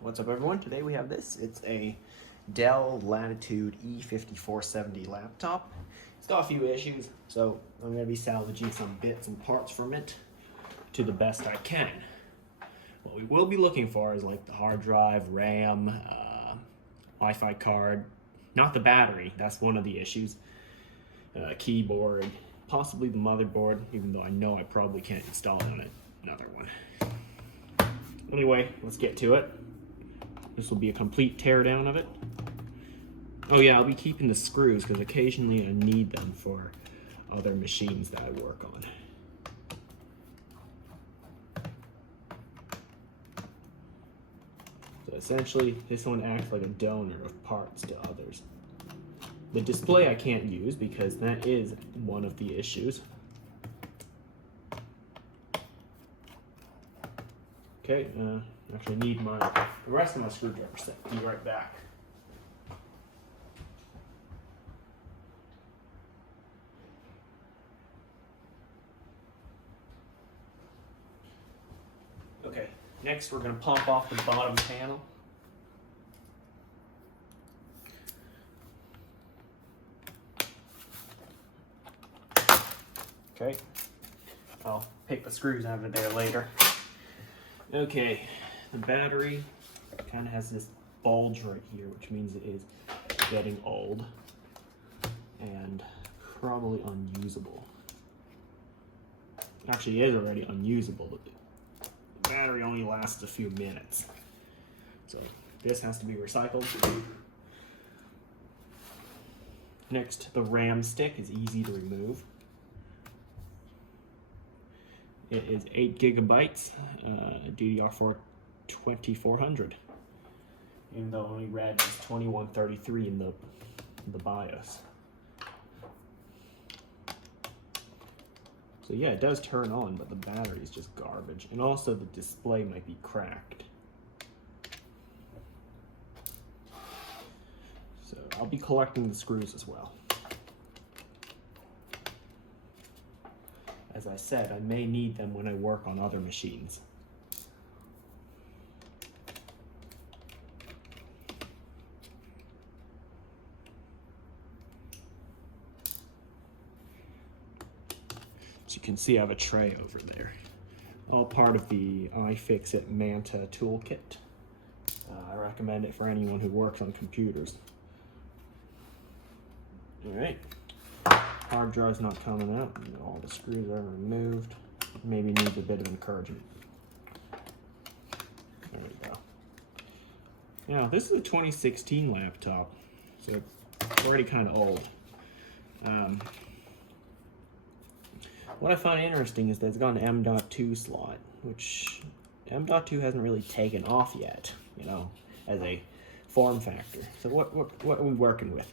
What's up, everyone? Today we have this. It's a Dell Latitude E5470 laptop. It's got a few issues, so I'm going to be salvaging some bits and parts from it to the best I can. What we will be looking for is like the hard drive, RAM, Wi-Fi card, not the battery, that's one of the issues, keyboard, possibly the motherboard, even though I know I probably can't install it on another one. Anyway, let's get to it. This will be a complete teardown of it. Oh yeah, I'll be keeping the screws because occasionally I need them for other machines that I work on. So essentially, this one acts like a donor of parts to others. The display I can't use because that is one of the issues. Okay, actually need the rest of my screwdriver set. Be right back. Okay, next we're going to pump off the bottom panel. Okay, I'll pick the screws out of there later. Okay, the battery kind of has this bulge right here, which means it is getting old and probably unusable. Actually, it is already unusable, but the battery only lasts a few minutes. So this has to be recycled. Next, the RAM stick is easy to remove. It is 8 gigabytes, DDR4 2400. Even though only read is 2133 in the BIOS. So yeah, it does turn on, but the battery is just garbage. And also the display might be cracked. So I'll be collecting the screws as well. As I said, I may need them when I work on other machines. As you can see, I have a tray over there. All part of the iFixit Manta toolkit. I recommend it for anyone who works on computers. All right. Hard drive's not coming out. All the screws are removed. Maybe needs a bit of encouragement. There we go. Now, this is a 2016 laptop, so it's already kind of old. What I find interesting is that it's got an M.2 slot, which M.2 hasn't really taken off yet, you know, as a form factor. So what are we working with?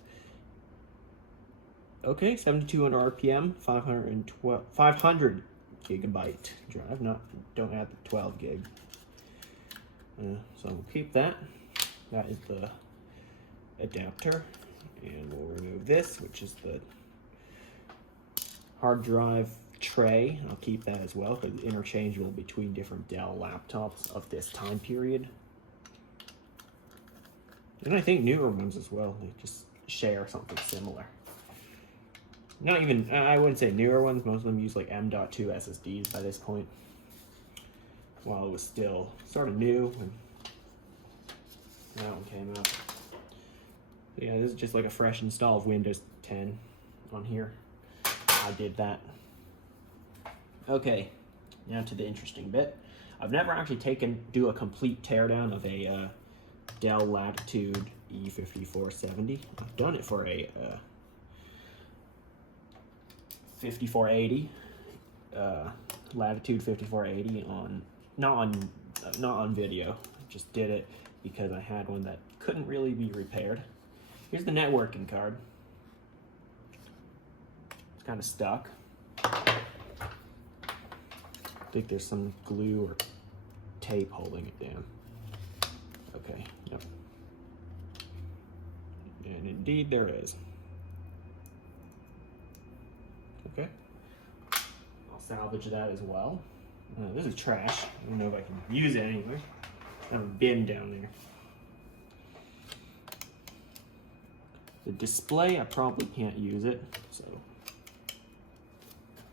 Okay, 7200 RPM, 500 gigabyte drive. Don't add the 12 gig. So we'll keep that. That is the adapter, and we'll remove this, which is the hard drive tray. I'll keep that as well because it's interchangeable between different Dell laptops of this time period. And I think newer ones as well. They just share something similar. Not even, I wouldn't say newer ones, most of them use like M.2 SSDs by this point. While it was still sort of new when that one came out. So yeah, this is just like a fresh install of Windows 10 on here. I did that. Okay, now to the interesting bit. I've never actually do a complete teardown of a Dell Latitude E5470. I've done it for a 5480 Latitude 5480 not on video. Just did it because I had one that couldn't really be repaired. Here's the networking card. It's kind of stuck. I think there's some glue or tape holding it down. Okay, yep. And indeed there is. Okay, I'll salvage that as well. This is trash. I don't know if I can use it anyway. I have a bin down there. The display, I probably can't use it, so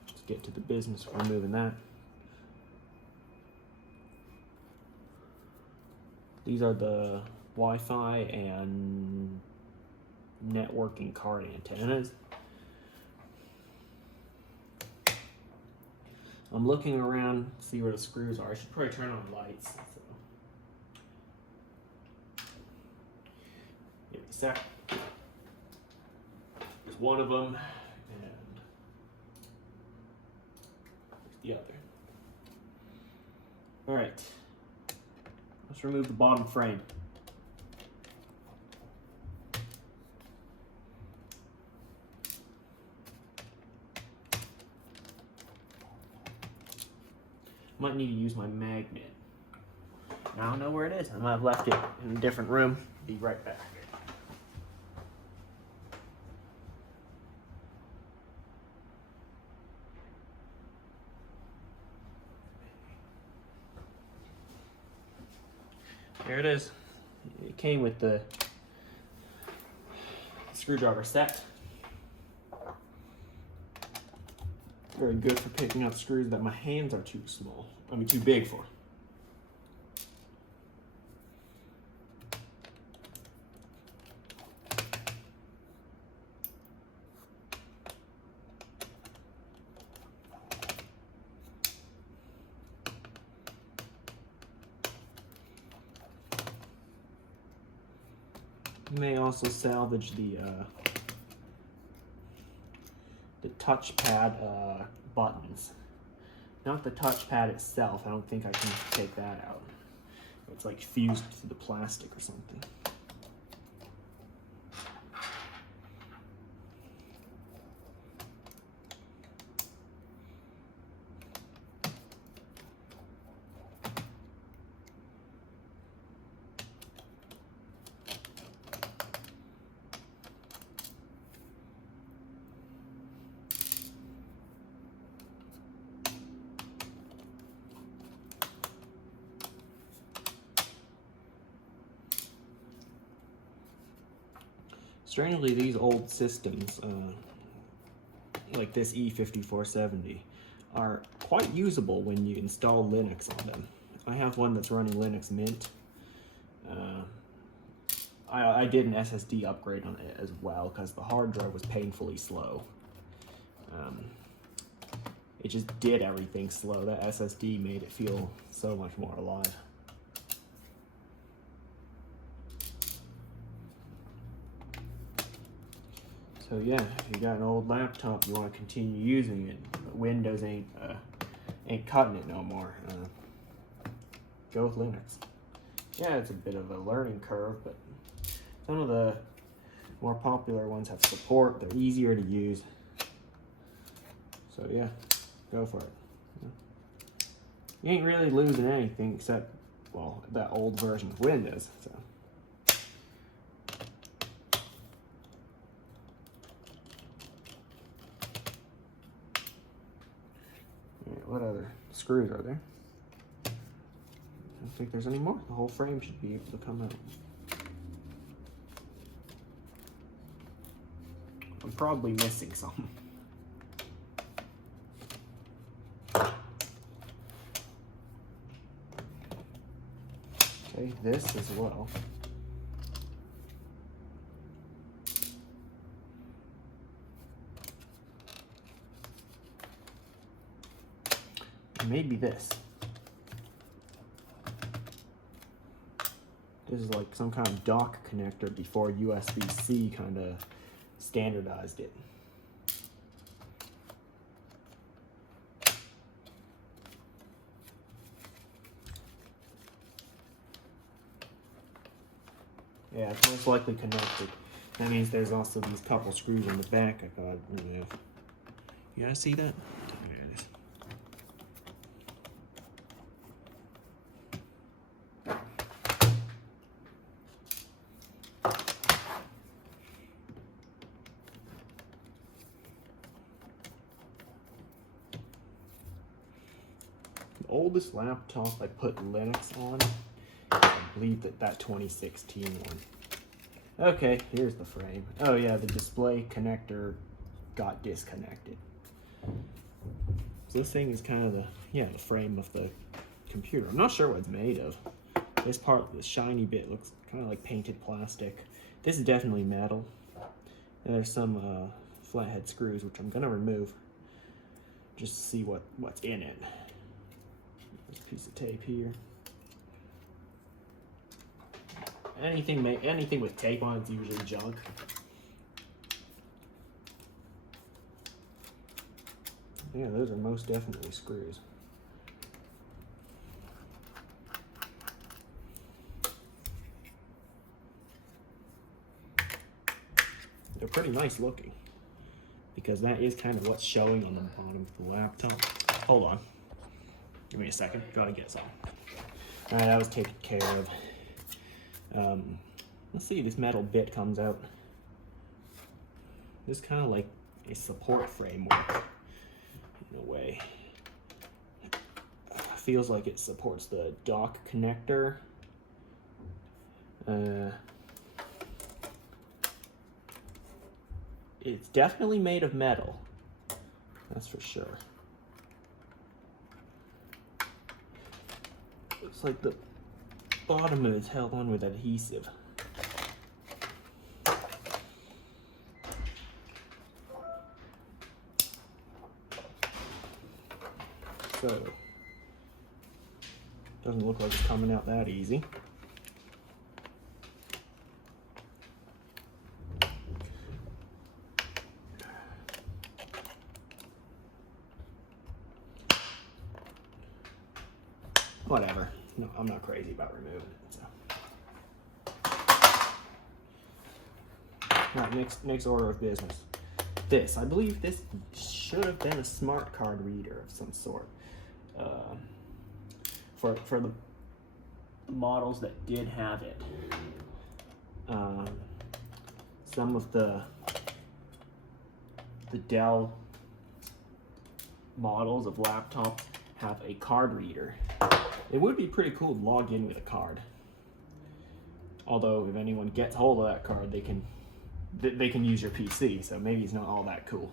let's get to the business of removing that. These are the Wi-Fi and networking card antennas. I'm looking around to see where the screws are. I should probably turn on lights. So. Give me a sec. There's one of them, and the other. All right, let's remove the bottom frame. Might need to use my magnet. I don't know where it is. I might have left it in a different room. Be right back. There it is. It came with the screwdriver set. Very good for picking out screws that my hands are too small. I mean, too big for. You may also salvage the touchpad buttons. Not the touchpad itself. I don't think I can take that out. It's like fused to the plastic or something. Strangely, these old systems, like this E5470, are quite usable when you install Linux on them. I have one that's running Linux Mint. I did an SSD upgrade on it as well because the hard drive was painfully slow. It just did everything slow. That SSD made it feel so much more alive. So yeah, if you got an old laptop, you want to continue using it, but Windows ain't cutting it no more. Go with Linux. Yeah, it's a bit of a learning curve, but some of the more popular ones have support. They're easier to use. So yeah, go for it. You ain't really losing anything except, well, that old version of Windows. So. What other screws are there? I don't think there's any more. The whole frame should be able to come out. I'm probably missing some. Okay, this as well. Maybe this. This is like some kind of dock connector before USB-C kind of standardized it. Yeah, it's most likely connected. That means there's also these couple screws in the back I thought I'd remove. You guys see that? Oldest laptop I put Linux on I believe that 2016 one. Okay, here's the frame. Oh yeah, the display connector got disconnected. So this thing is kind of the frame of the computer. I'm not sure what it's made of. This part, this shiny bit, looks kind of like painted plastic. This is definitely metal. And there's some flathead screws, which I'm gonna remove just to see what's in it. There's a piece of tape here. Anything with tape on it's usually junk. Yeah, those are most definitely screws. They're pretty nice looking, because that is kind of what's showing on the bottom of the laptop. Hold on. Give me a second. Gotta get some. Alright, that was taken care of. Let's see, this metal bit comes out. This is kind of like a support framework in a way. Feels like it supports the dock connector. It's definitely made of metal, that's for sure. Looks like the bottom of it's held on with adhesive. So, doesn't look like it's coming out that easy. Whatever. No, I'm not crazy about removing it. So. Alright, next order of business. This, I believe this should have been a smart card reader of some sort. For the models that did have it. Some of the Dell models of laptops have a card reader. It would be pretty cool to log in with a card. Although if anyone gets hold of that card, they can use your PC, so maybe it's not all that cool.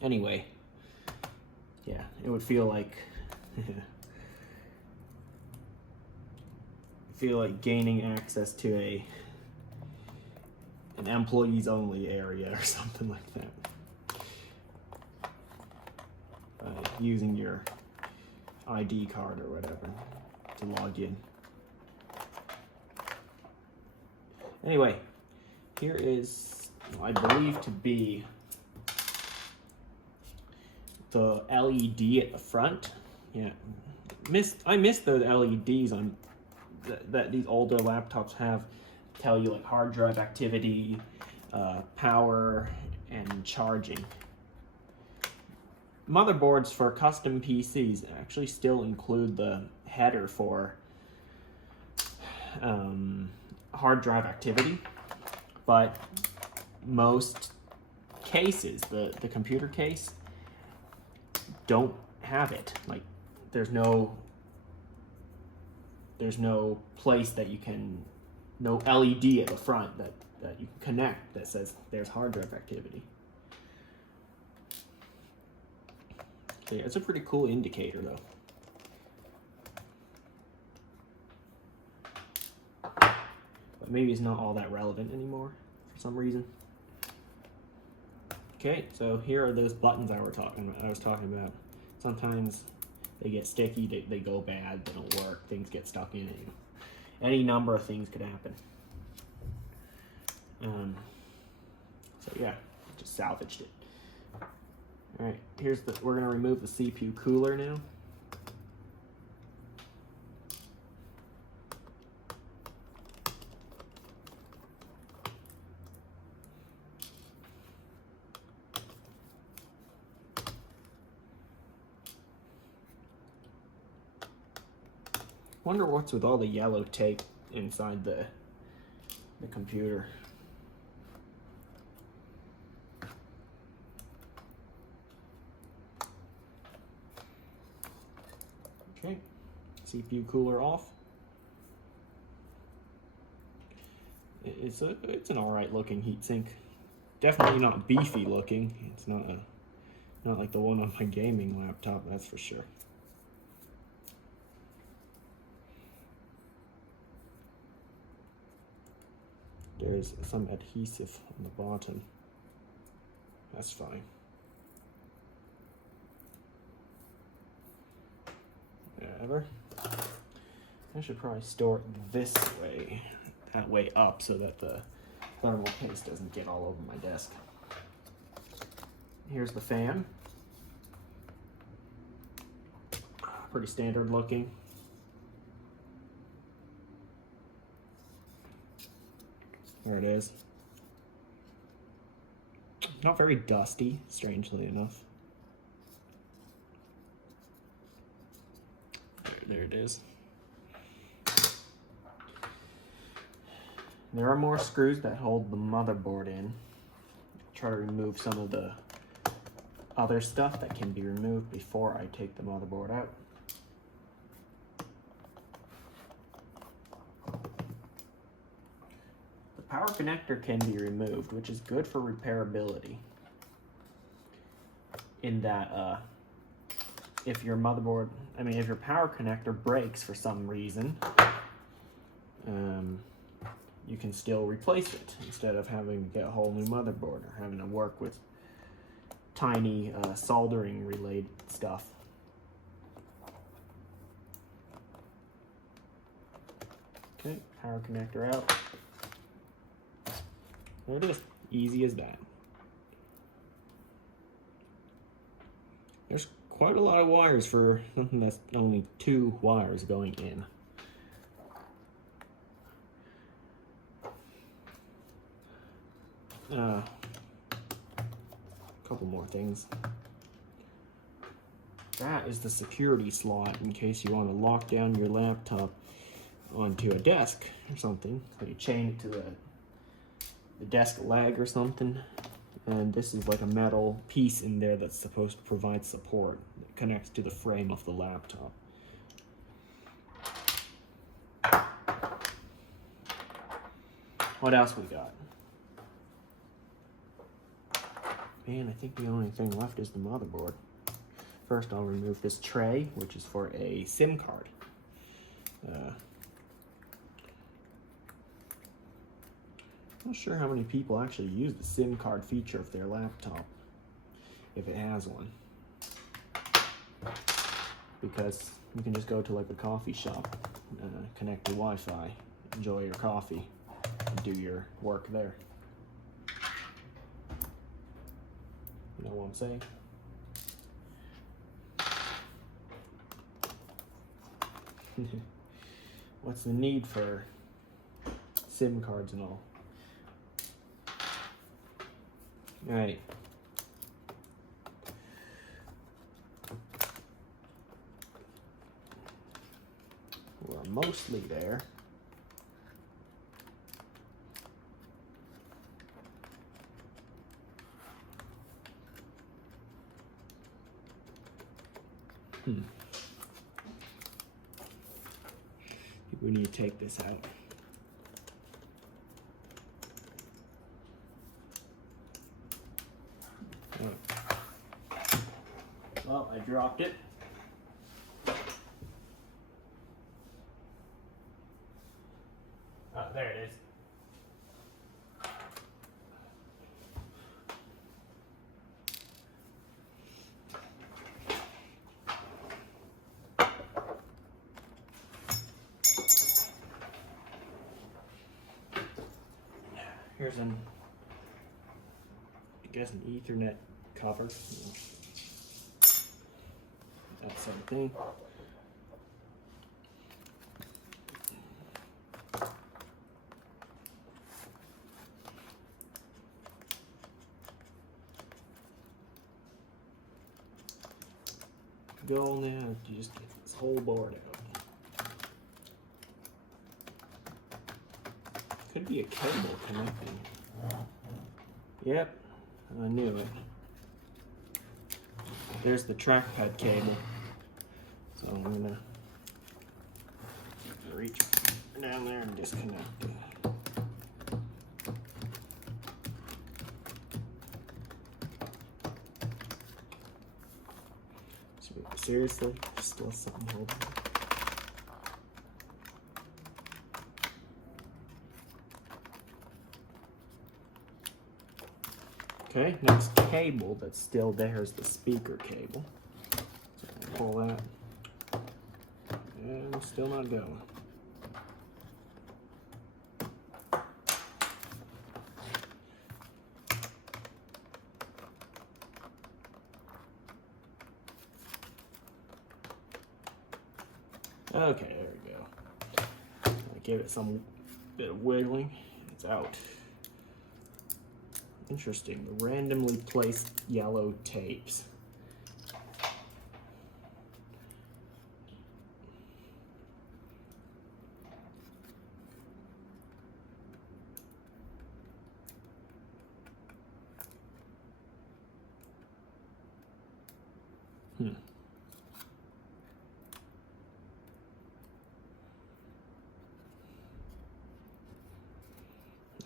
Anyway, yeah, it would feel like gaining access to an employees only area or something like that. Using your ID card or whatever to log in. Anyway, here is, I believe to be the LED at the front. Yeah, I miss those LEDs on that these older laptops have. Tell you like hard drive activity, power, and charging. Motherboards for custom PCs actually still include the header for hard drive activity, but most cases, the computer case, don't have it. Like there's no place that you can, no LED at the front that you can connect that says there's hard drive activity. So yeah, it's a pretty cool indicator though. But maybe it's not all that relevant anymore for some reason. Okay, so here are those buttons I was talking about. Sometimes they get sticky, they go bad, they don't work, things get stuck in it. Any number of things could happen. So yeah, just salvaged it. All right, we're gonna remove the CPU cooler now. Wonder what's with all the yellow tape inside the computer. Okay, CPU cooler off. It's an alright looking heatsink. Definitely not beefy looking. It's not like the one on my gaming laptop, that's for sure. There's some adhesive on the bottom. That's fine. Whatever. I should probably store it this way, that way up, so that the thermal paste doesn't get all over my desk. Here's the fan. Pretty standard looking. There it is. Not very dusty, strangely enough. There it is. There are more screws that hold the motherboard in. Try to remove some of the other stuff that can be removed before I take the motherboard out. The power connector can be removed, which is good for repairability. In that, if your motherboard, if your power connector breaks for some reason, you can still replace it instead of having to get a whole new motherboard or having to work with tiny soldering related stuff. Okay, power connector out. There it is, easy as that. There's quite a lot of wires for something that's only 2 wires going in. A couple more things. That is the security slot in case you want to lock down your laptop onto a desk or something. So you chain it to the desk leg or something. And this is like a metal piece in there that's supposed to provide support. It connects to the frame of the laptop. What else we got? Man, I think the only thing left is the motherboard. First, I'll remove this tray, which is for a SIM card. Not sure how many people actually use the SIM card feature of their laptop, if it has one. Because you can just go to like a coffee shop, connect to Wi-Fi, enjoy your coffee, and do your work there. You know what I'm saying? What's the need for SIM cards and all? Alright. We're mostly there. We need to take this out. Well, I dropped it. Oh, there it is. Here's I guess an Ethernet cover. That sort of thing. Goal now is to just get this whole board out. Could be a cable connecting. Yep, I knew it. There's the trackpad cable. So I'm gonna reach down there and disconnect it. Seriously, still something holding. Okay, next cable that's still there is the speaker cable. So I pull that, and still not going. Okay, there we go. I give it some bit of wiggling. It's out. Interesting, the randomly placed yellow tapes.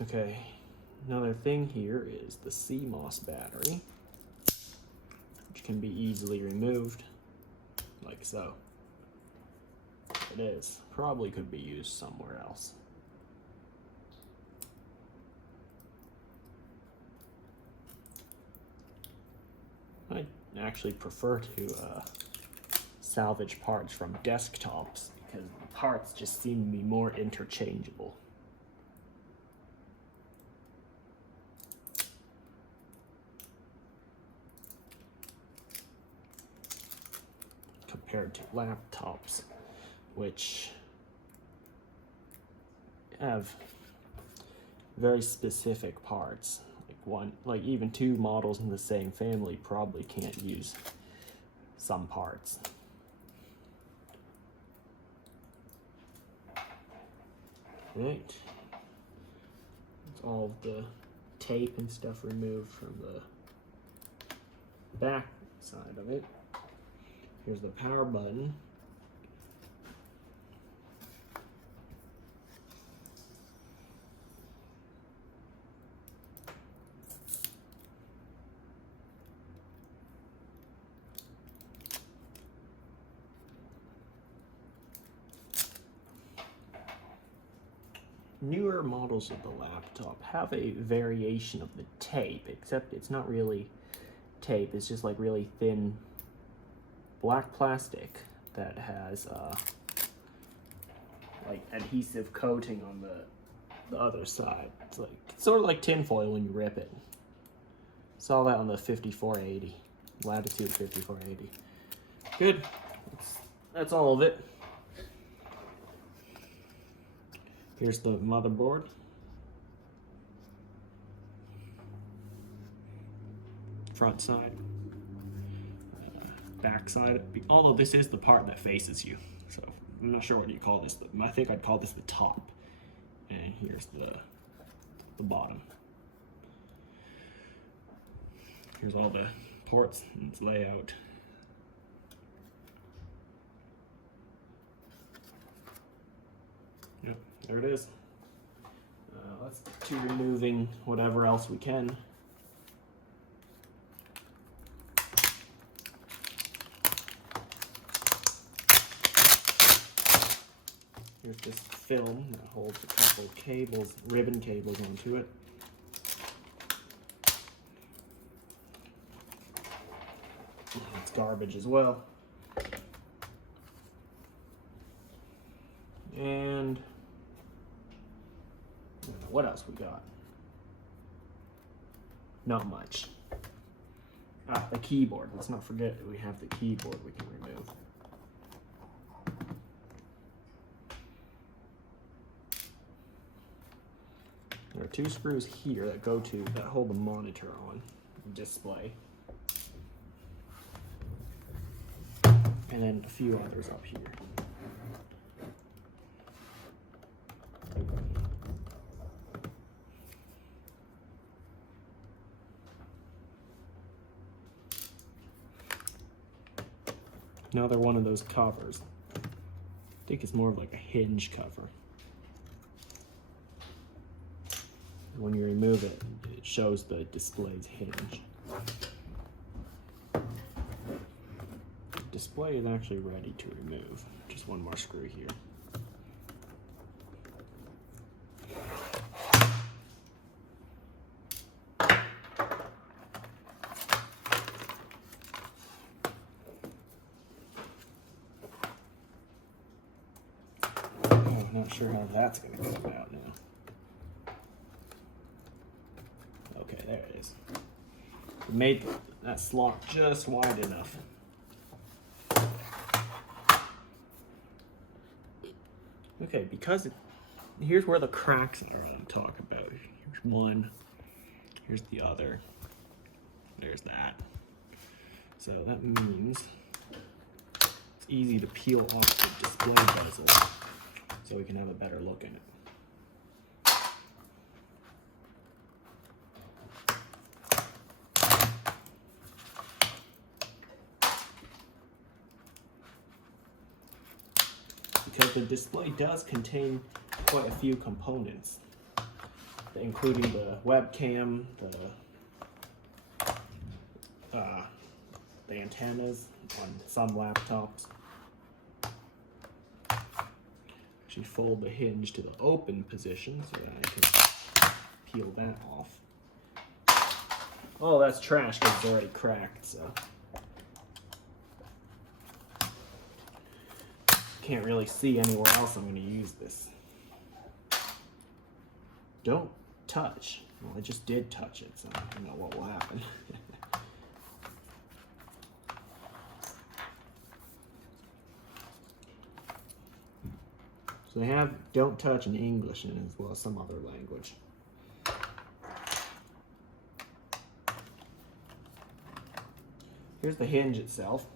Okay, another thing here is the CMOS battery, which can be easily removed, like so. It is. Probably could be used somewhere else. I actually prefer to salvage parts from desktops because the parts just seem to be more interchangeable. Compared to laptops, which have very specific parts. Like even two models in the same family probably can't use some parts. Right. That's all of the tape and stuff removed from the back side of it. Here's the power button. Newer models of the laptop have a variation of the tape, except it's not really tape, it's just like really thin black plastic that has like adhesive coating on the other side. It's like sort of like tinfoil when you rip it. Saw that on the 5480, Latitude 5480. Good. That's all of it. Here's the motherboard. Front side. Back side. Although this is the part that faces you. So I'm not sure what you call this. I think I'd call this the top. And here's the bottom. Here's all the ports and its layout. Yep, there it is. Let's get to removing whatever else we can. Here's this film that holds a couple cables, ribbon cables onto it. It's garbage as well. And what else we got? Not much. The keyboard. Let's not forget that we have the keyboard we can remove. There are two screws here that hold the monitor on the display. And then a few others up here. Another one of those covers. I think it's more of like a hinge cover. When you remove it, it shows the display's hinge. The display is actually ready to remove. Just one more screw here. Oh, not sure how that's going to come out now. Okay, there it is. We made that slot just wide enough. Okay, because here's where the cracks are I'm talking about. Here's one, here's the other, there's that. So that means it's easy to peel off the display bezel so we can have a better look at it. Because the display does contain quite a few components, including the webcam, the antennas on some laptops. Actually fold the hinge to the open position so that I can peel that off. Oh, that's trash because it's already cracked, so. Can't really see anywhere else I'm going to use this. Don't touch. Well, I just did touch it, so I don't know what will happen. So they have don't touch in English and as well as some other language. Here's the hinge itself.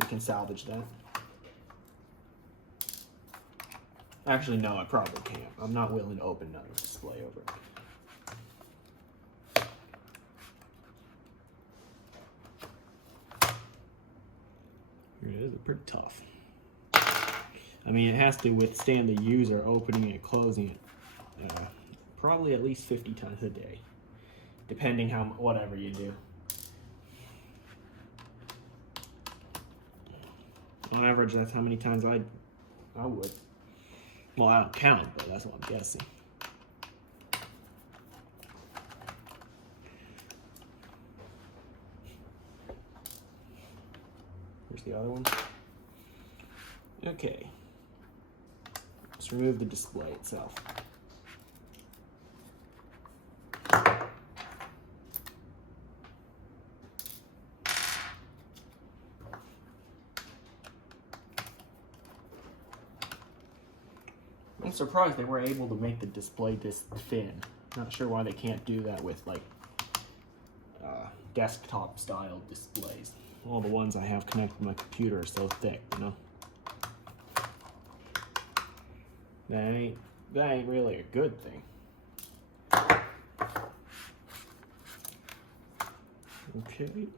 We can salvage that. Actually, no, I probably can't. I'm not willing to open another display over it. Here it is, it's pretty tough. I mean, it has to withstand the user opening and closing it probably at least 50 times a day, depending how whatever you do. On average, that's how many times I would. Well, I don't count, but that's what I'm guessing. Here's the other one. Okay. Let's remove the display itself. I'm surprised they were able to make the display this thin. Not sure why they can't do that with like desktop style displays. All the ones I have connected to my computer are so thick, you know. That ain't really a good thing. Okay.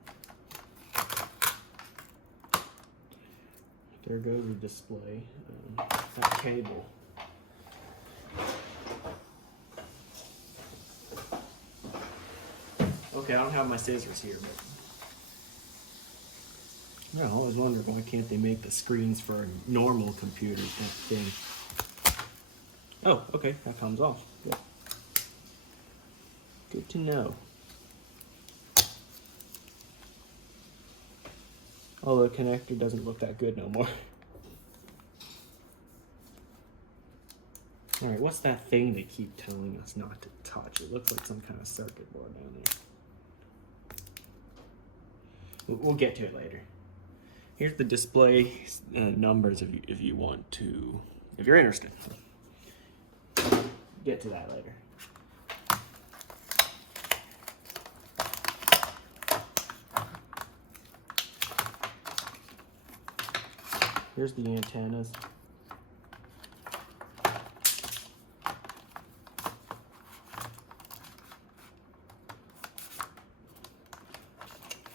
There goes the display. That cable. Okay, I don't have my scissors here, but I always wonder why can't they make the screens for normal computers that thin. Oh, okay, that comes off. Good. Good to know. Although the connector doesn't look that good no more. Alright, what's that thing they keep telling us not to touch? It looks like some kind of circuit board down there. We'll get to it later. Here's the display numbers if you want to, if you're interested. Get to that later. Here's the antennas.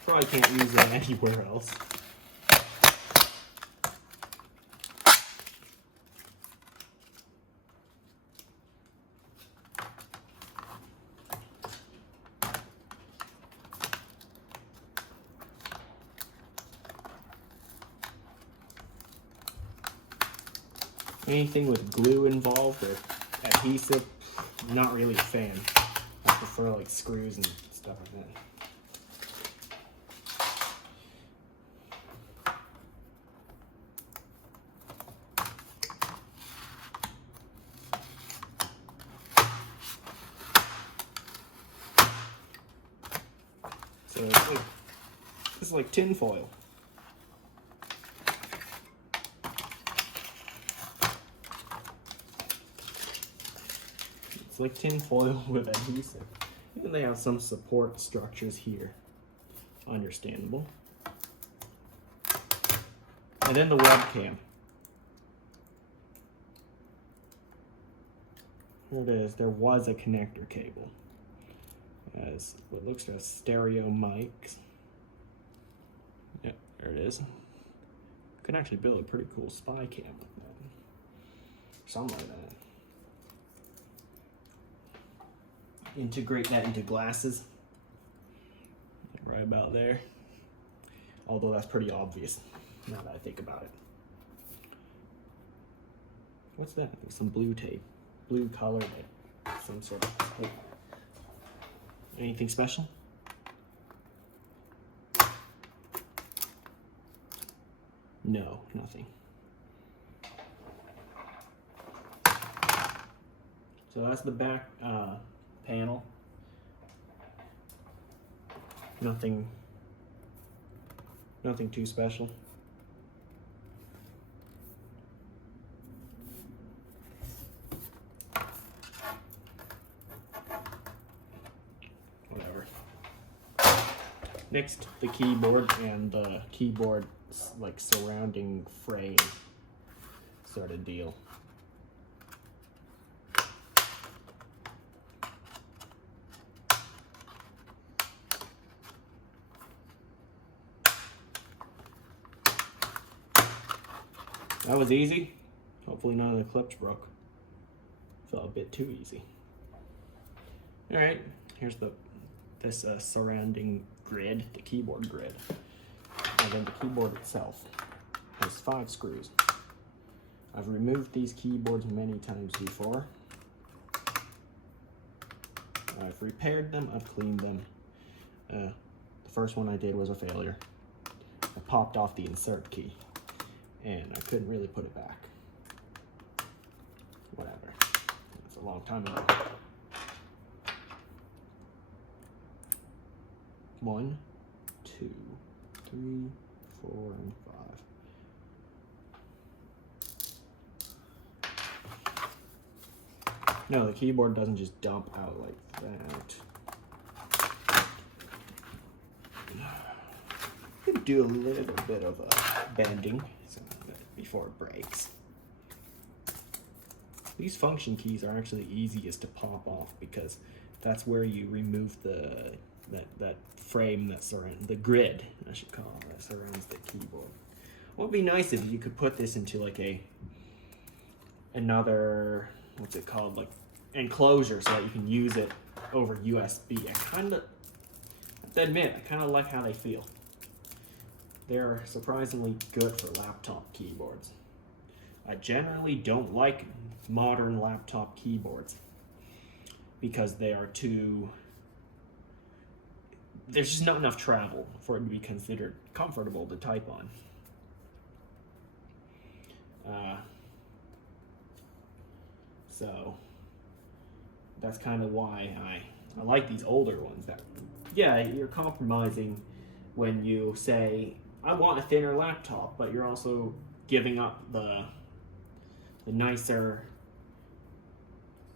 Probably can't use it anywhere else. Anything with glue involved or adhesive, not really a fan. I prefer like screws and stuff like that. So this is like tin foil. It's like tin foil with adhesive. And they have some support structures here. Understandable. And then the webcam. Here it is. There was a connector cable. As what looks like stereo mics. Yep, there it is. You can actually build a pretty cool spy cam with that. Something like that. Integrate that into glasses. Right about there. Although that's pretty obvious now that I think about it. What's that? Some blue tape. Blue color, some sort of tape. Anything special? No, nothing. So that's the back panel. Nothing too special. Whatever. Next, the keyboard and the keyboard like surrounding frame sort of deal. That was easy. Hopefully none of the clips broke. Felt a bit too easy. All right, here's this surrounding grid, the keyboard grid. And then the keyboard itself has 5 screws. I've removed these keyboards many times before. I've repaired them, I've cleaned them. The first one I did was a failure. I popped off the insert key and I couldn't really put it back. Whatever. It's a long time ago. 1, 2, 3, 4, and 5. No, the keyboard doesn't just dump out like that. You can do a little bit of bending before it breaks. These function keys are actually easiest to pop off because that's where you remove that frame that surrounds the grid, I should call it, that surrounds the keyboard. What would be nice if you could put this into like another, what's it called, like enclosure so that you can use it over USB. I have to admit, I kind of like how they feel. They're surprisingly good for laptop keyboards. I generally don't like modern laptop keyboards because they are too, there's just not enough travel for it to be considered comfortable to type on. So that's kind of why I like these older ones. That, yeah, you're compromising when you say, I want a thinner laptop, but you're also giving up the nicer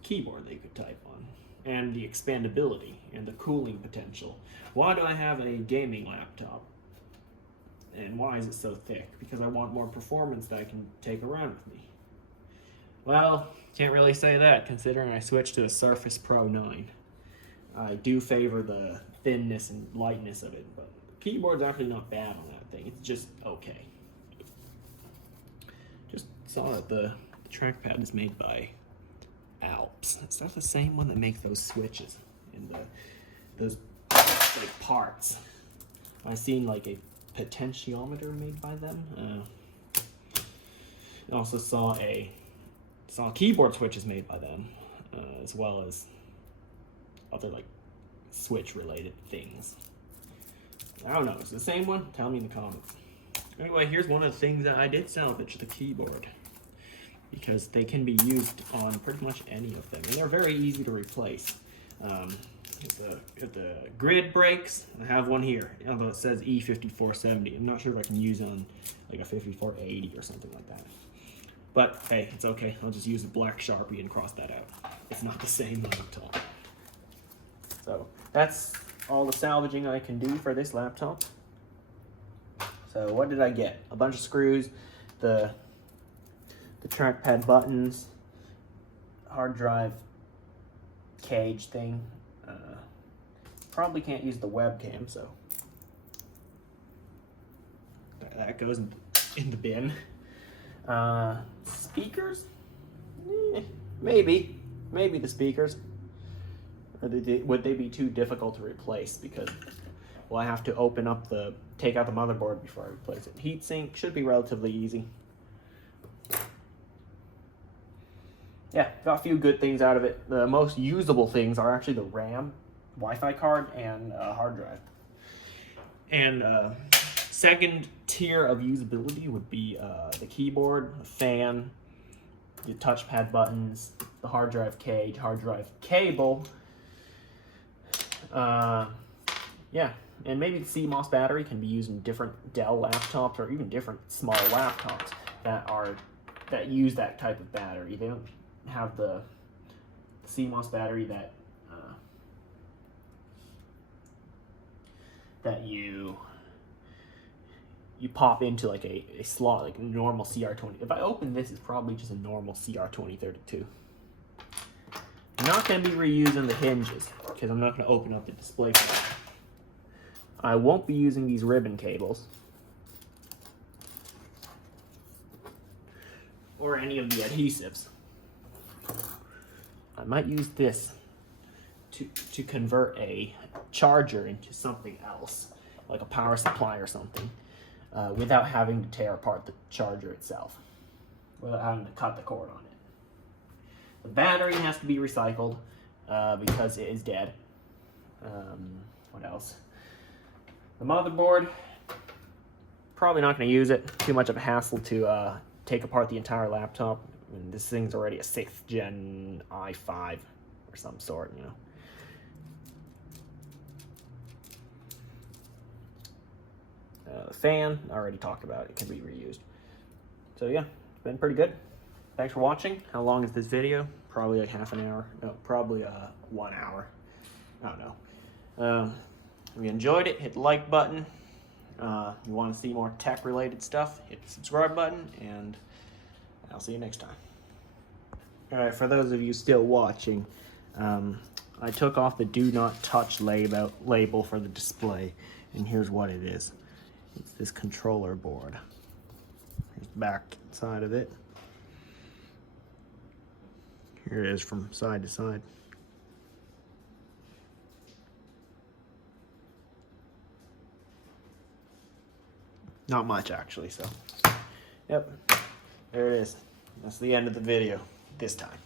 keyboard that you could type on, and the expandability and the cooling potential. Why do I have a gaming laptop? And why is it so thick? Because I want more performance that I can take around with me. Well, can't really say that considering I switched to a Surface Pro 9. I do favor the thinness and lightness of it, but the keyboard's actually not bad on that thing. It's just okay. Just saw that the trackpad is made by Alps. Is that the same one that makes those switches and those like parts? I've seen like a potentiometer made by them. I also saw a saw keyboard switches made by them, as well as other like switch related things. I don't know, is it the same one? Tell me in the comments. Anyway, here's one of the things that I did salvage, the keyboard, because they can be used on pretty much any of them, and they're very easy to replace. If the grid breaks, I have one here, although it says E5470. I'm not sure if I can use it on like a 5480 or something like that. But hey, it's okay. I'll just use a black Sharpie and cross that out. It's not the same laptop. So that's all the salvaging I can do for this laptop. So what did I get? A bunch of screws, the trackpad buttons, hard drive cage thing. Probably can't use the webcam, so that goes in the bin. Speakers? Maybe the speakers. Or would they be too difficult to replace? Because, well, I have to take out the motherboard before I replace it. Heatsink should be relatively easy. Yeah, got a few good things out of it. The most usable things are actually the RAM, Wi-Fi card, and hard drive. And second tier of usability would be the keyboard, the fan, the touchpad buttons, the hard drive cage, hard drive cable. Yeah, and maybe the CMOS battery can be used in different Dell laptops or even different small laptops that use that type of battery. They don't have the CMOS battery that you pop into like a slot, like a normal CR20. If I open this, it's probably just a normal CR2032. I'm not going to be reusing the hinges because I'm not going to open up the display panel. I won't be using these ribbon cables or any of the adhesives. I might use this to convert a charger into something else, like a power supply or something, without having to tear apart the charger itself, without having to cut the cord on it. The battery has to be recycled because it is dead. What else? The motherboard, probably not going to use it. Too much of a hassle to take apart the entire laptop. I mean, this thing's already a 6th gen i5 or some sort, you know. The fan, I already talked about it. It can be reused. So yeah, it's been pretty good. Thanks for watching. How long is this video? Probably like half an hour. No, probably 1 hour. I don't know. If you enjoyed it, hit the like button. You want to see more tech related stuff, hit the subscribe button, and I'll see you next time. Alright, for those of you still watching, I took off the do not touch label for the display, and here's what it is. It's this controller board. Here's the back side of it. Here it is from side to side. Not much actually, so. Yep, there it is. That's the end of the video this time.